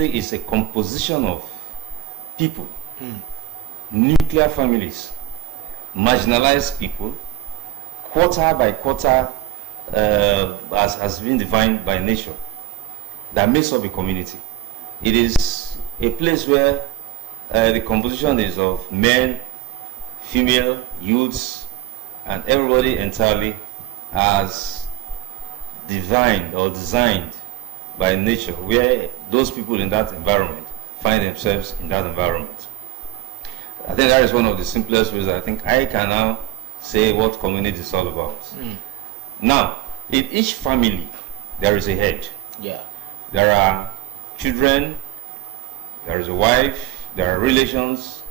community is a composition of people, nuclear families, marginalized people, quarter by quarter, as has been defined by nature, that makes up a community. It is a place where the composition is of men, female, youths, and everybody entirely as divined or designed by nature, where those people in that environment find themselves in that environment. I think that is one of the simplest ways I think I can now say what community is all about. Now, in each family, there is a head. Yeah. There are children, there is a wife, there are relations.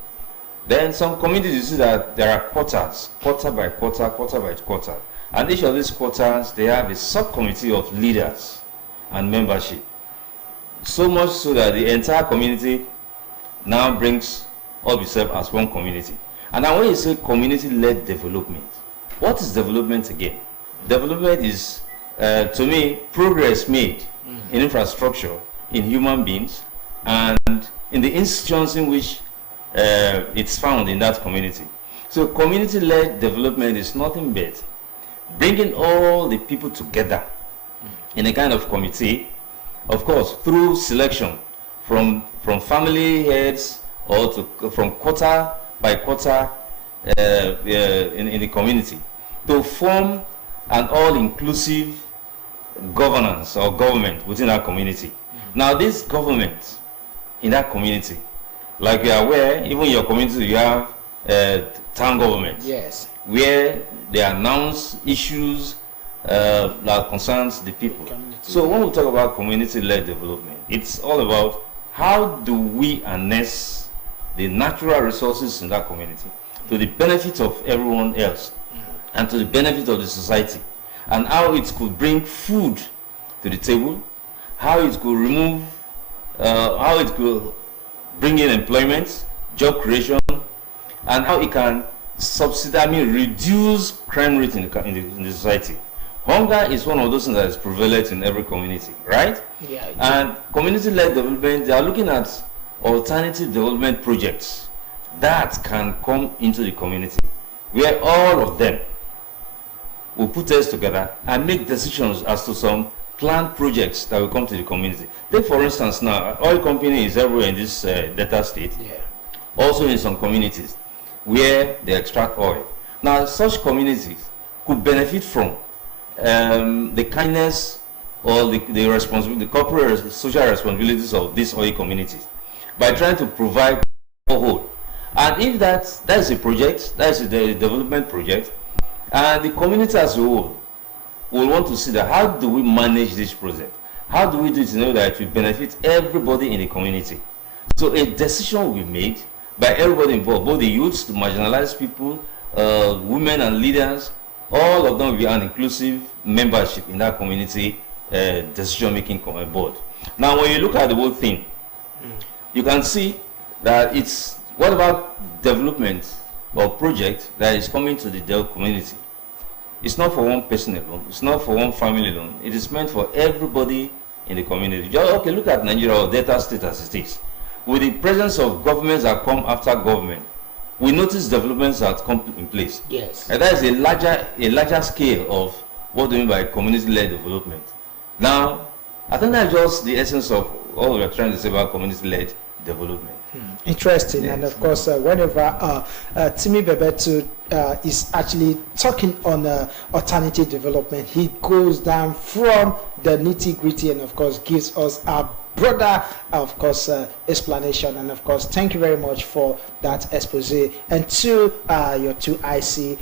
Then some communities, you see that there are quarters, quarter by quarter, quarter by quarter. And each of these quarters, they have a subcommittee of leaders and membership. So much so that the entire community now brings up itself as one community. And now when you say community-led development, what is development again? Development is, to me, progress made in infrastructure, in human beings, and in the institutions in which it's found in that community. So community-led development is nothing but bringing all the people together in a kind of committee, of course, through selection from family heads or from quarter by quarter in the community to form an all-inclusive governance or government within that community. Now, this government in that community, like you are aware, even in your community, you have town government. Yes. Where they announce issues that concerns the people. So when we talk about community-led development, it's all about how do we harness the natural resources in that community to the benefit of everyone else and to the benefit of the society, and how it could bring food to the table, how it could remove, how it could bring in employment, job creation, and how it can reduce crime rate in the society. Hunger is one of those things that is prevalent in every community, right? Yeah. And community-led development, they are looking at alternative development projects that can come into the community, where all of them will put heads together and make decisions as to some planned projects that will come to the community. Take for instance now, oil company is everywhere in this Delta state, also in some communities where they extract oil. Now, such communities could benefit from the kindness or the corporate social responsibilities of these oil communities by trying to provide borehole. And if that is a project, that is a development project, and the community as a whole will want to see that how do we manage this project? How do we do it in a way that it will benefit everybody in the community? So a decision will be made by everybody involved, both the youths, the marginalized people, women and leaders. All of them will be an inclusive membership in that community decision-making board. Now, when you look at the whole thing, you can see that it's what about development or project that is coming to the community. It's not for one person alone. It's not for one family alone. It is meant for everybody in the community. Okay, look at Nigeria or Delta State as it is. With the presence of governments that come after government, we notice developments that come in place. Yes. And that is a larger scale of what we mean by community-led development. Now, I think that's just the essence of all we're trying to say about community-led development. Interesting. Yes. And of course, whenever Timi Bebetu is actually talking on alternative development, he goes down from the nitty-gritty and of course gives us a broader, of course, explanation. And of course, thank you very much for that expose. And to your two IC,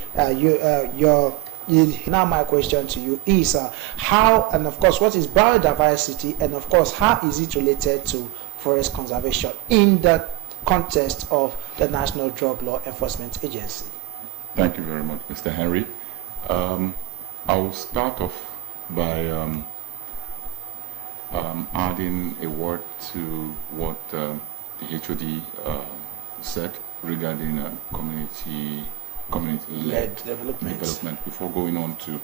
now my question to you is how, and of course, what is biodiversity, and of course, how is it related to forest conservation in the context of the National Drug Law Enforcement Agency? Thank you very much, Mr. Henry. I will start off by adding a word to what the HOD said regarding community-led development before going on to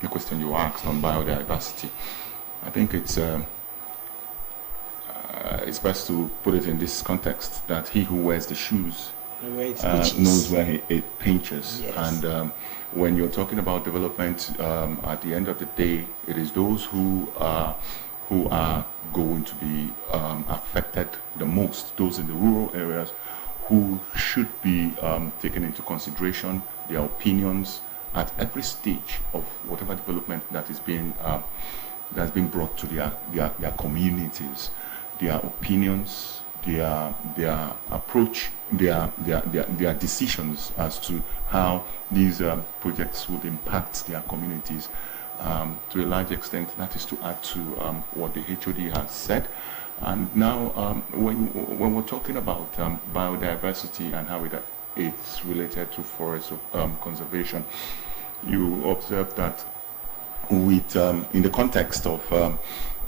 the question you asked on biodiversity. I think it's it's best to put it in this context that he who wears the shoes knows where it pinches. Yes. And when you're talking about development, at the end of the day, it is those who are going to be affected the most, those in the rural areas, who should be taken into consideration, their opinions at every stage of whatever development that is being brought to their communities, their opinions, their approach, their decisions as to how these projects would impact their communities. To a large extent, that is to add to what the HOD has said. And now, when we're talking about biodiversity and how it's related to forest conservation, you observe that with in the context of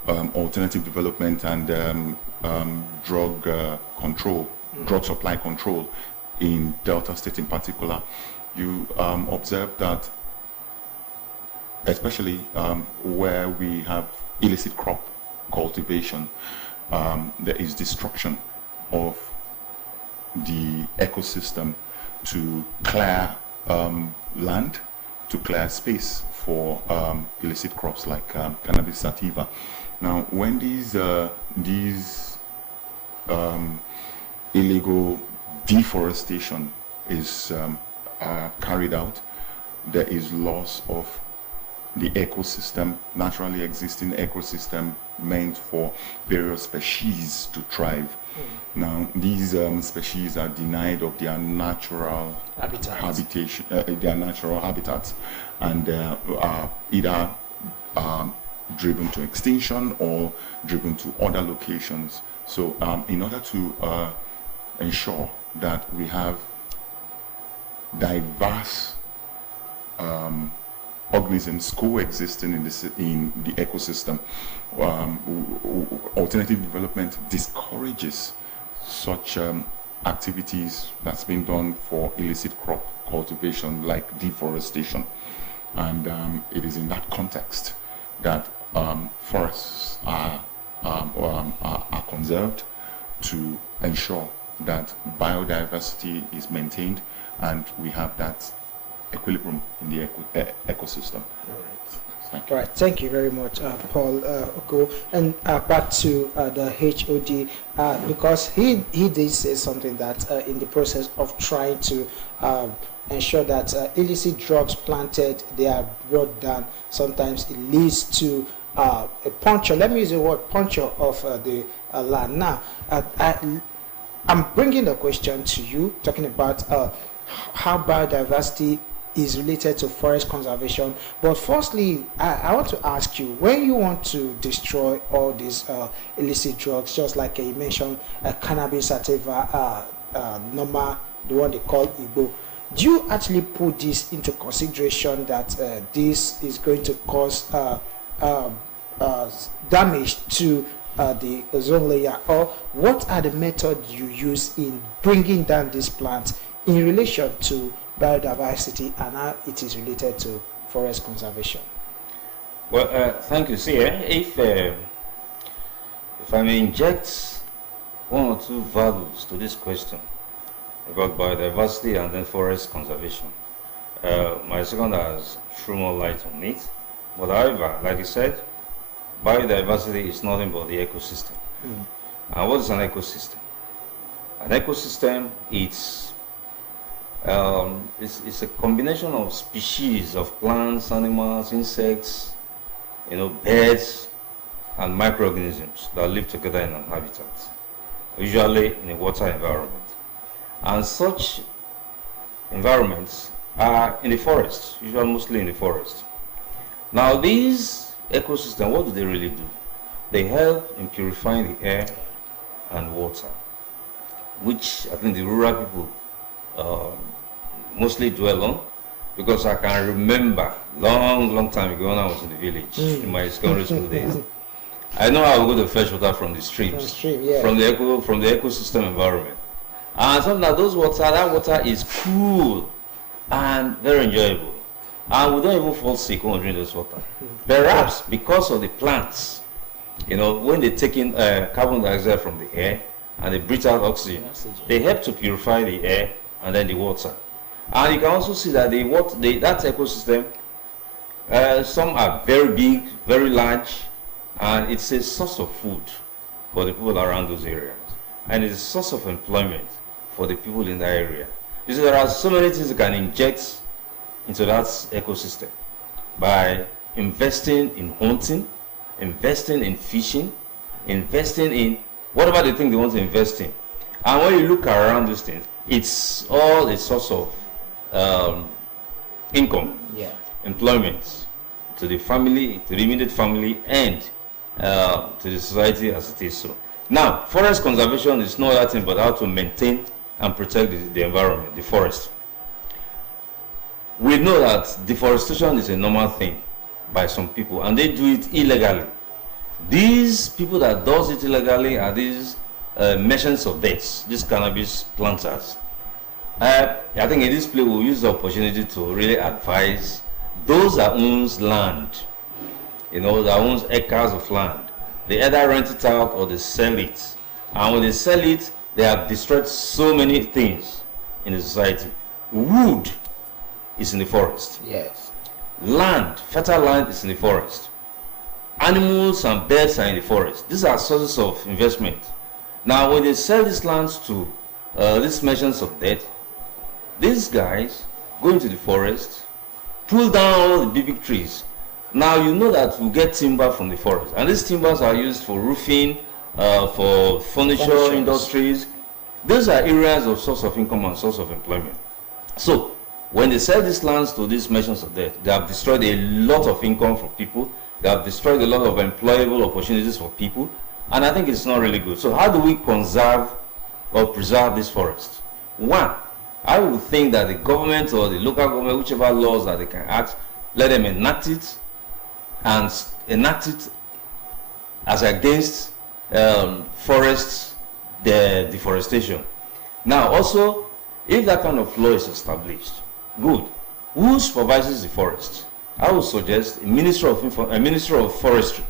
alternative development and drug control, drug supply control in Delta State in particular, you observe that especially where we have illicit crop cultivation, there is destruction of the ecosystem to clear land, to clear space for illicit crops like cannabis sativa. Now, when these illegal deforestation is carried out, there is loss of the ecosystem, naturally existing ecosystem meant for various species to thrive. Now, these species are denied of their natural habitation, their natural habitats, and are either driven to extinction or driven to other locations. So, in order to ensure that we have diverse organisms coexisting in the ecosystem, alternative development discourages such activities that's been done for illicit crop cultivation like deforestation. And it is in that context that forests are conserved to ensure that biodiversity is maintained and we have that equilibrium in the ecosystem. All right, thank you very much, Paul Oko. And back to the HOD, because he did say something that in the process of trying to ensure that illicit drugs planted, they are brought down, sometimes it leads to a puncture. Let me use the word puncture of the land. Now, I'm bringing the question to you, talking about how biodiversity is related to forest conservation. But firstly, I want to ask you, when you want to destroy all these illicit drugs, just like you mentioned, cannabis sativa, normal, the one they call Igbo, do you actually put this into consideration that this is going to cause damage to the ozone layer? Or what are the methods you use in bringing down these plants in relation to biodiversity and how it is related to forest conservation? Well, thank you. See, if I may inject one or two values to this question about biodiversity and then forest conservation, my second has thrown more light on it. But however, like you said, biodiversity is nothing but the ecosystem. And what is an ecosystem? An ecosystem is it's a combination of species of plants, animals, insects, birds, and microorganisms that live together in an habitat, usually in a water environment. And such environments are in the forest, usually mostly in the forest. Now, these ecosystems, what do they really do? They help in purifying the air and water, which I think the rural people mostly dwell on, because I can remember long time ago when I was in the village in my secondary school days. I know I would go to fetch water from the streams, from the ecosystem environment, and sometimes that water is cool and very enjoyable, and we don't even fall sick when we drink this water. Perhaps because of the plants You know, when they take in carbon dioxide from the air and they breathe out oxygen, they help to purify the air and then the water. And you can also see that that ecosystem, some are very big, very large, and it's a source of food for the people around those areas. And it's a source of employment for the people in that area. You see, there are so many things you can inject into that ecosystem by investing in hunting, investing in fishing, investing in whatever they think they want to invest in. And when you look around these things, it's all a source of income, employment to the family, to the immediate family, and to the society as it is so. Now, forest conservation is no other thing but how to maintain and protect the environment, the forest. We know that deforestation is a normal thing by some people, and they do it illegally. These people that does it illegally are these merchants of deaths, these cannabis planters. I think in this place we'll use the opportunity to really advise those that owns land, you know, that owns acres of land. They either rent it out or they sell it. And when they sell it, they have destroyed so many things in the society. Wood is in the forest. Yes. Land, fertile land is in the forest. Animals and birds are in the forest. These are sources of investment. Now, when they sell these lands to these merchants of death, these guys go into the forest, pull down all the big trees. Now, you know that we get timber from the forest. And these timbers are used for roofing, for furniture industries. Those are areas of source of income and source of employment. So, when they sell these lands to these merchants of death, they have destroyed a lot of income for people. They have destroyed a lot of employable opportunities for people. And I think it's not really good. So how do we conserve or preserve this forest? One, I would think that the government or the local government, whichever laws that they can act, let them enact it and enact it as against forests, the deforestation. Now also, if that kind of law is established, good. Who supervises the forest? I would suggest a minister of forestry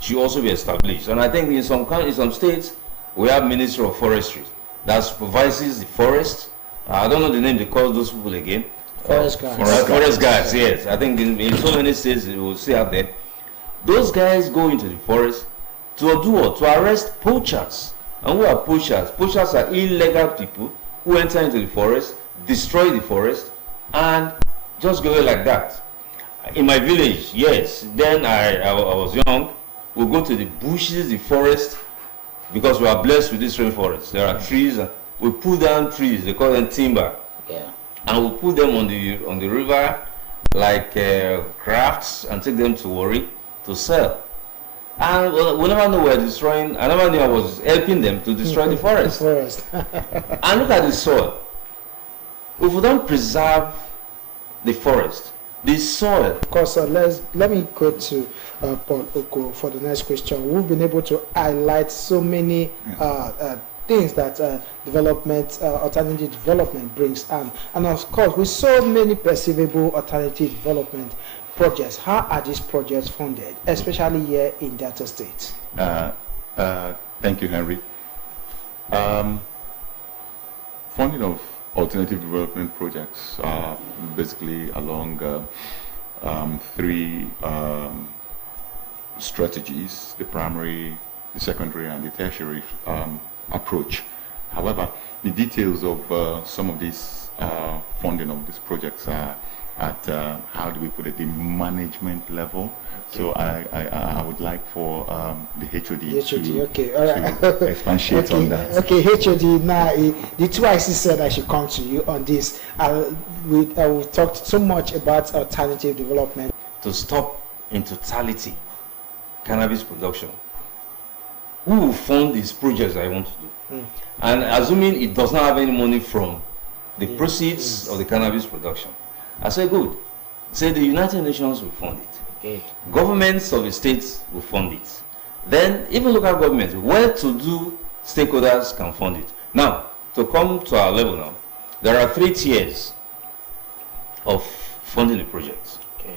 should also be established. And I think in some states we have minister of forestry that supervises the forest. I don't know the name they call those people again. Forest guards. Forest guards, yes. I think in so many states you will see out there. Those guys go into the forest to do what? To arrest poachers. And who are poachers? Poachers are illegal people who enter into the forest, destroy the forest, and just go away like that. In my village, yes, then I was young, we go to the bushes, the forest, because we are blessed with this rainforest. There are trees, and we pull down trees, they call them timber. Yeah. And we put them on the river like crafts and take them to Warri to sell. And we never know we're destroying, I never knew I was helping them to destroy the forest. And look at the soil. If we don't preserve the forest, the soil. Of course, let me go to Paul Oko for the next question. We've been able to highlight so many things that alternative development brings on. And of course, with so many perceivable alternative development projects, how are these projects funded, especially here in Delta State? Thank you, Henry. Funding of alternative development projects are basically along three strategies: the primary, the secondary, and the tertiary approach. However, the details of some of these funding of these projects are at how do we put it, the management level. So I would like for the HOD, to expatiate on that. Okay, HOD, now the two IC said I should come to you on this. We've talked so much about alternative development. To stop in totality cannabis production, who will fund these projects I want to do? And assuming it does not have any money from the proceeds of the cannabis production, I say good. Say the United Nations will fund it. Okay. Governments of the states will fund it. Then even local governments, well-to-do stakeholders can fund it. Now, to come to our level now, there are 3 tiers of funding the projects. Okay.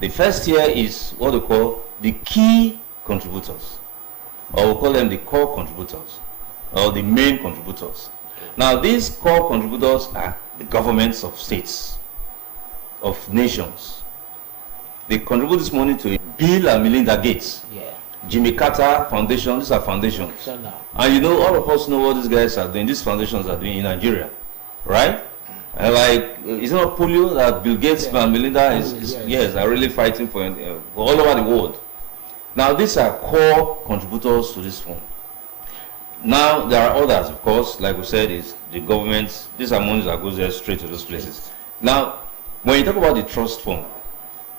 The first tier is what we call the key contributors, or we'll call them the core contributors, or the main contributors. Now, these core contributors are the governments of states, of nations. They contribute this money to Bill and Melinda Gates, Jimmy Carter Foundation. These are foundations. And you know, all of us know what these guys are doing, these foundations are doing in Nigeria, right? And like, it's not polio that Bill Gates and Melinda are really fighting for all over the world. Now, these are core contributors to this fund. Now, there are others, of course, like we said, is the governments. These are monies that goes there straight to those places. Now, when you talk about the trust fund,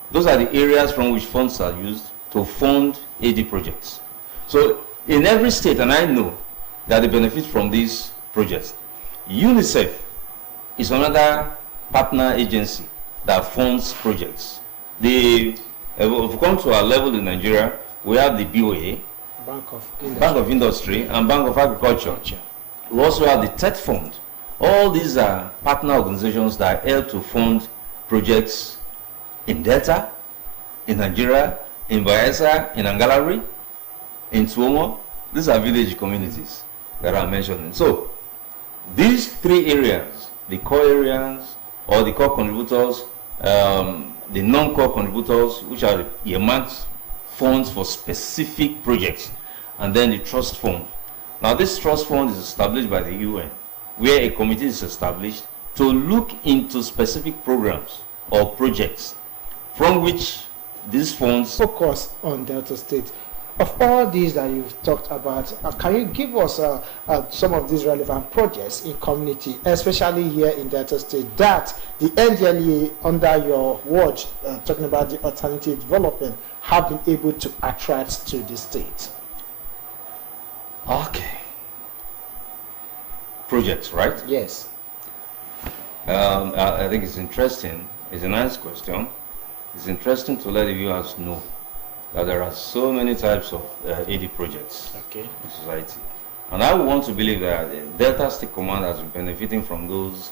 those are the areas from which funds are used to fund AD projects. So, in every state, and I know that they benefit from these projects, UNICEF is another partner agency that funds projects. If we come to our level in Nigeria, we have the BOA, Bank of Industry, and Bank of Agriculture. We also have the TED Fund. All these are partner organizations that help to fund projects in Delta, in Nigeria, in Bayelsa, in Angalari, in Tuomo. These are village communities that I'm mentioning. So, these three areas, the core areas, or the core contributors, the non-core contributors, which are the earmarked funds for specific projects, and then the trust fund. Now, this trust fund is established by the UN, where a committee is established to look into specific programs or projects from which these funds focus on Delta State. Of all these that you've talked about, can you give us some of these relevant projects in community, especially here in Delta State, that the Ndlea under your watch, talking about the alternative development, have been able to attract to the state? Okay. Projects, right? Yes. I think it's interesting. It's a nice question. It's interesting to let the viewers know that there are so many types of AD projects in society. And I want to believe that Delta State Command has been benefiting from those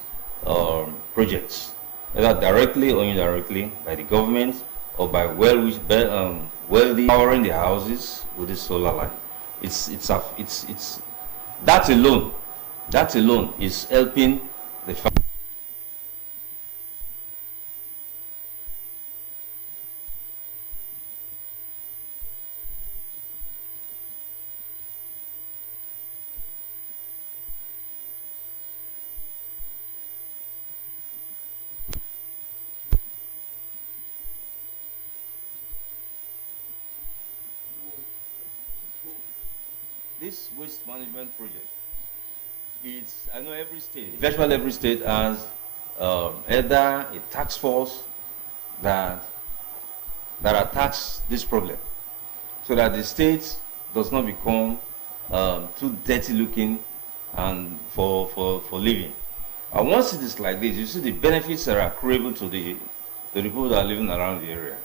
projects, either directly or indirectly, by the government or by wealthy powering their houses with this solar light. That alone is helping the family. This waste management project, I know virtually every state has either a task force that attacks this problem, so that the state does not become too dirty looking and for living. And once it is like this, you see the benefits that are accruable to the people that are living around the area.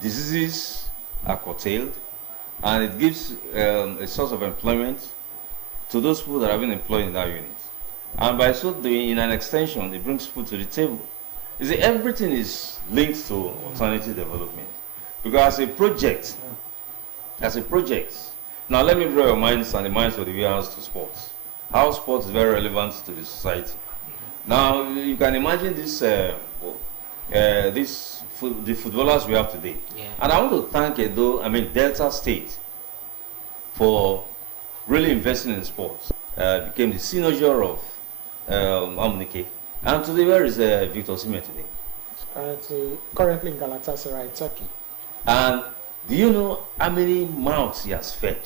Diseases are curtailed, and it gives a source of employment to those people that have been employed in that unit. And by so doing, in an extension, it brings food to the table. You see, everything is linked to alternative development. Because as a project, now let me draw your minds and the minds of the viewers to sports. How sports is very relevant to the society. Now, you can imagine the footballers we have today. Yeah. And I want to thank Delta State for really investing in sports. Became the signature of Amunike. And today, where is Victor Osimhen today? Currently in Galatasaray, Turkey. And do you know how many mouths he has fed?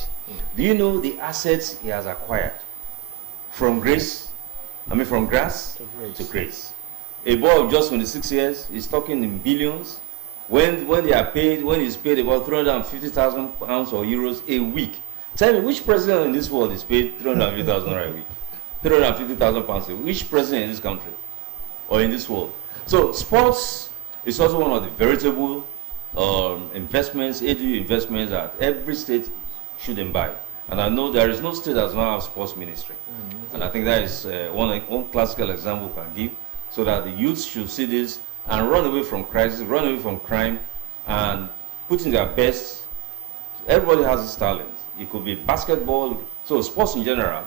Do you know the assets he has acquired? From grass to grace. A boy of just 26 years is talking in billions. When he's paid about 350,000 pounds or euros a week. Tell me, which president in this world is paid 350,000 a week? 350,000 pounds a week. Which president in this country or in this world? So sports is also one of the veritable investments, edu investments that every state should imbibe. And I know there is no state that does not have sports ministry. And I think that is one classical example we can give, so that the youths should see this and run away from crisis, run away from crime, and put in their best Everybody has his talent. It could be basketball. So sports in general,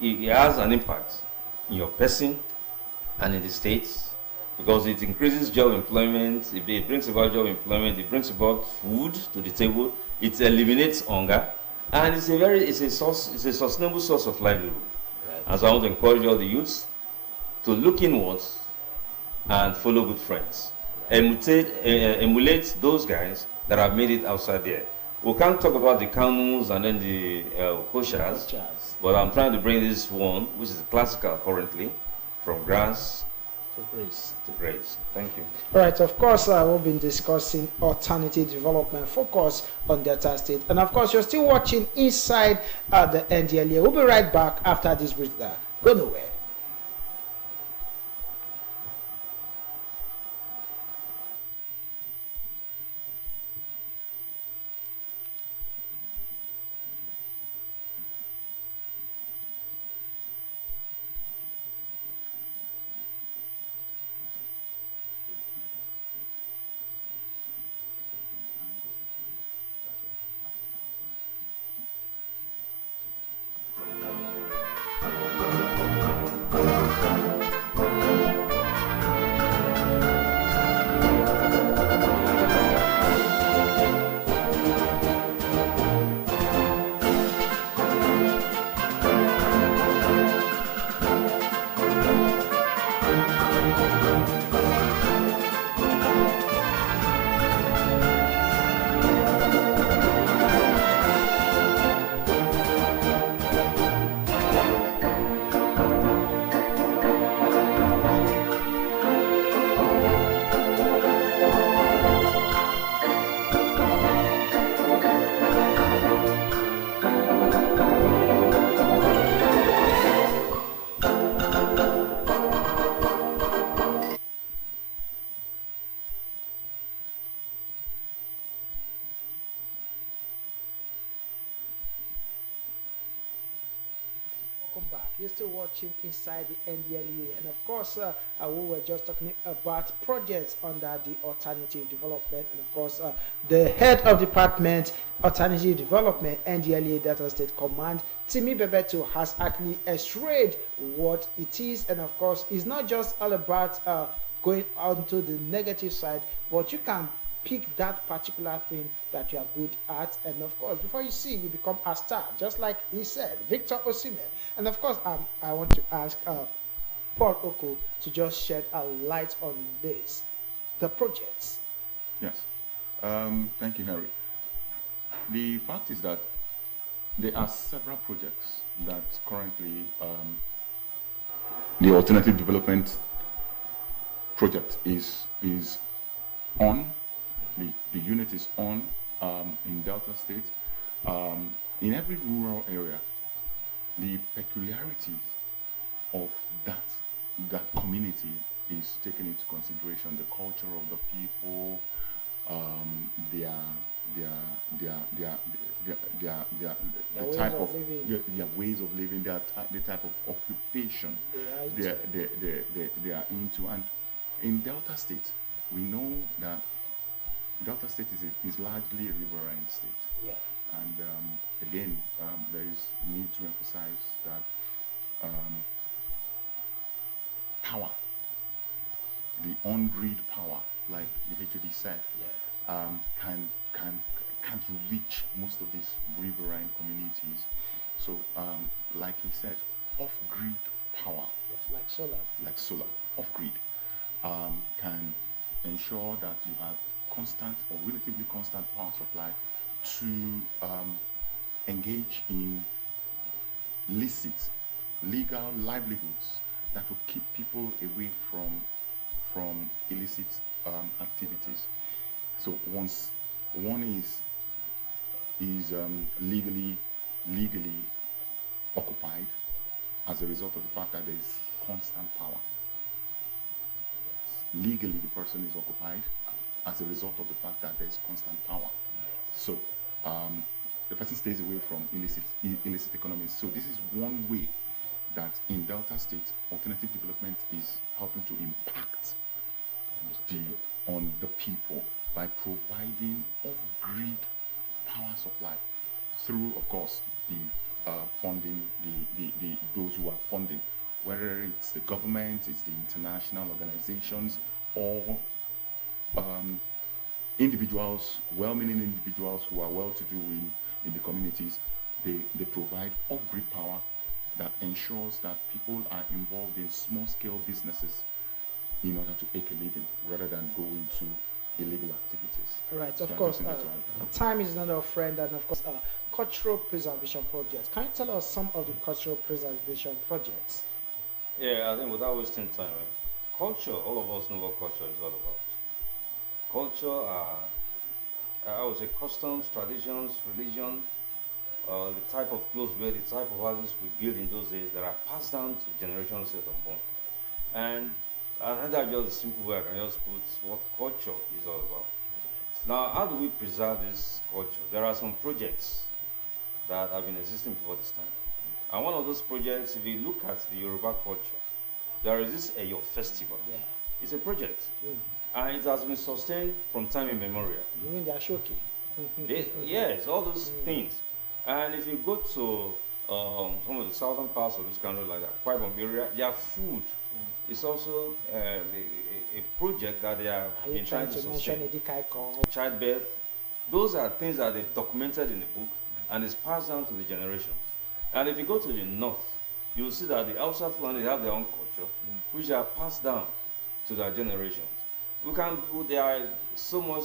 it has an impact in your person and in the states because it increases job employment, it brings about job employment, it brings about food to the table, it eliminates hunger, and it's a sustainable source of livelihood. Right. And so I want to encourage all the youths to look inwards and follow good friends. Emulate those guys that have made it outside there. We can't talk about the Kanus and then the Koshas, but I'm trying to bring this one, which is classical currently, from grass to grace. To grace. Thank you. All right, of course, we've been discussing alternative development, focus on Delta State. And of course, you're still watching inside the Ndlea. We'll be right back after this break there. Go nowhere. Welcome back. You're still watching Inside the Ndlea, and of course, we were just talking about projects under the alternative development, and of course, the head of department alternative development Ndlea Delta State Command, Timi Bebeto, has actually explained what it is, and of course, it's not just all about going onto the negative side, but you can pick that particular thing that you are good at, and of course, before you see, you become a star, just like he said, Victor Osimhen. And of course, I want to ask Paul Oko to just shed a light on this, the projects. Yes, thank you, Harry. The fact is that there are several projects that currently the alternative development project is on. The unit is on in Delta State. In every rural area, the peculiarities of that community is taken into consideration. The culture of the people, their type of their ways of living, the type of occupation they are into. And in Delta State, we know that Delta State is largely a riverine state. Yeah. And again, there is need to emphasize that power, the on-grid power, like the HOD said, yeah, can't reach most of these riverine communities. So, like he said, off-grid power, yes, like solar, off-grid, can ensure that you have constant or relatively constant power supply to engage in legal livelihoods that will keep people away from illicit activities. So once one is legally occupied as a result of the fact that there is constant power. Legally, the person is occupied as a result of the fact that there is constant power. So the person stays away from illicit economies. So this is one way that in Delta State, alternative development is helping to impact on the people by providing off-grid power supply through, of course, the funding, those who are funding, whether it's the government, it's the international organizations, or um, individuals, well-meaning individuals who are well-to-do in the communities. They provide off-grid power that ensures that people are involved in small-scale businesses in order to make a living rather than go into illegal activities. Right, So of I course. think that's why- Time is not our friend, and of course, cultural preservation projects. Can you tell us some of the cultural preservation projects? Yeah, I think without wasting time, culture, all of us know what culture is all about. Culture are, I would say, customs, traditions, religion, the type of clothes we wear, the type of houses we build in those days that are passed down to generations set unborn. And I think that's just a simple way I can just put what culture is all about. Now, how do we preserve this culture? There are some projects that have been existing before this time. And one of those projects, if you look at the Yoruba culture, there is this Eyo festival. Yeah. It's a project. Mm. And it has been sustained from time immemorial. You mean the Ashoki? Yes, all those things. And if you go to some of the southern parts of this country, like that Kwibom area, their food is also a project that they are Are you trying to mention Edikaiko? childbirth. Those are things that they've documented in the book and is passed down to the generations. And if you go to the north, you'll see that the Hausa Fulani have their own culture, which are passed down to their generations. There are so much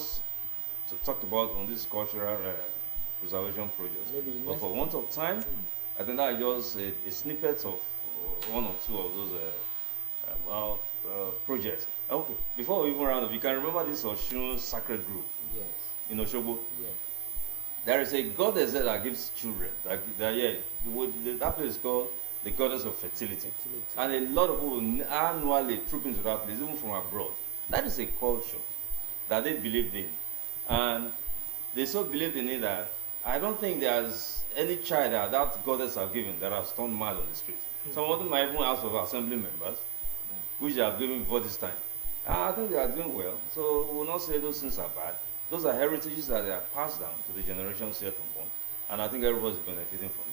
to talk about on this cultural preservation projects. But for want of time, I think that is just a snippet of one or two of those projects. Okay, before we even round up, you can remember this Oshun sacred group Yes. in Oshobo. Yes. There is a goddess there that gives children. That place is called the goddess of fertility. And a lot of people annually troop into that place, even from abroad. That is a culture that they believed in. And they so believed in it that I don't think there's any child that goddess have given that has turned mad on the street. Some of them are even House of Assembly members, which they have given before this time. I think they are doing well. So we will not say those things are bad. Those are heritages that they are passed down to the generations yet unborn. And I think everybody's benefiting from that.